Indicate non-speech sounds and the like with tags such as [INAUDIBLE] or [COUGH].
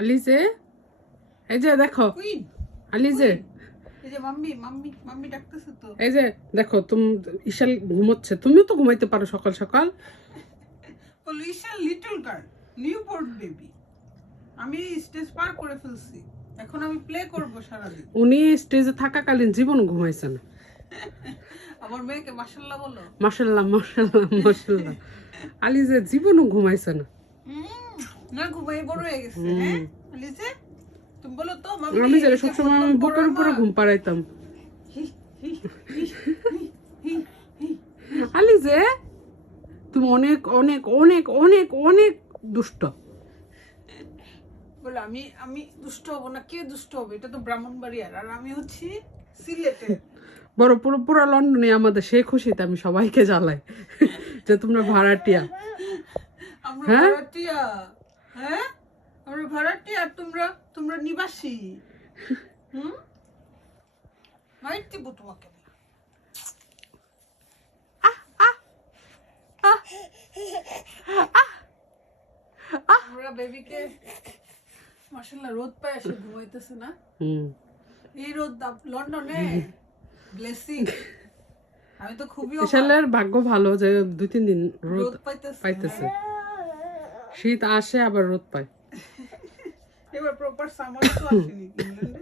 আলিজে? এই যে দেখো। আলিজে। এই যে মাম্মি মাম্মি মাম্মি ডাকতেছে তো। এই যে দেখো তুমি ইশাল ঘুমোচ্ছে। তুমিও তো ঘুমাইতে পারো সকাল সকাল। Little girl newborn baby আমি স্টেজ পার করে ফেলছি। এখন আমি প্লে করব সারাদিন। উনি স্টেজে থাকাকালীন জীবন ঘুমাইছে না আমার মেয়েকে মাসাল্লাহ বলো। মাসাল্লাহ মাসাল্লাহ মাসাল্লাহ আলিজে জীবনও ঘুমাইছে না। না ঘুমাই বড় হয়ে গেছে হ্যাঁ? লিজে তুমি বলো তো আমি যারা সবসময় আমি বুকের উপরে ঘুম পাড়াইতাম। আলিজে তুমি অনেক অনেক অনেক অনেক অনেক দুষ্ট। বলো আমি আমি দুষ্ট হব না? কে দুষ্ট হবে? এটা তো ব্রাহ্মণবাড়িয়ার। আর আমি হচ্ছি সিলেটের বড় পুরো পুরো লন্ডনে আমাদের সেই খুশিতে আমি সবাইকে জ্বালাই যে তোমরা ভাড়াটিয়া। আমরা হ্যাঁ? ভাড়াটিয়া। হ্যাঁ? আমরা ভাড়াটিয়া আর তোমরা তোমরা নিবাসী। হুম? মাইট দিব তোমাকে? আমি। আমরা বেবিকে মাসাল্লাহ রোদ পায় এসে ঘুমাইতেছে না? হুম। এই রোদ লন্ডনে? ব্লেসিং আমি তো খুবই। ভাগ্য ভালো যে দুই তিন দিন রোদ পাইতেছে। পাইতেছে। শীত আসে আবার রোদ পায়। [LAUGHS] এবার প্রপার সামার তো আসেনি ইংল্যান্ডে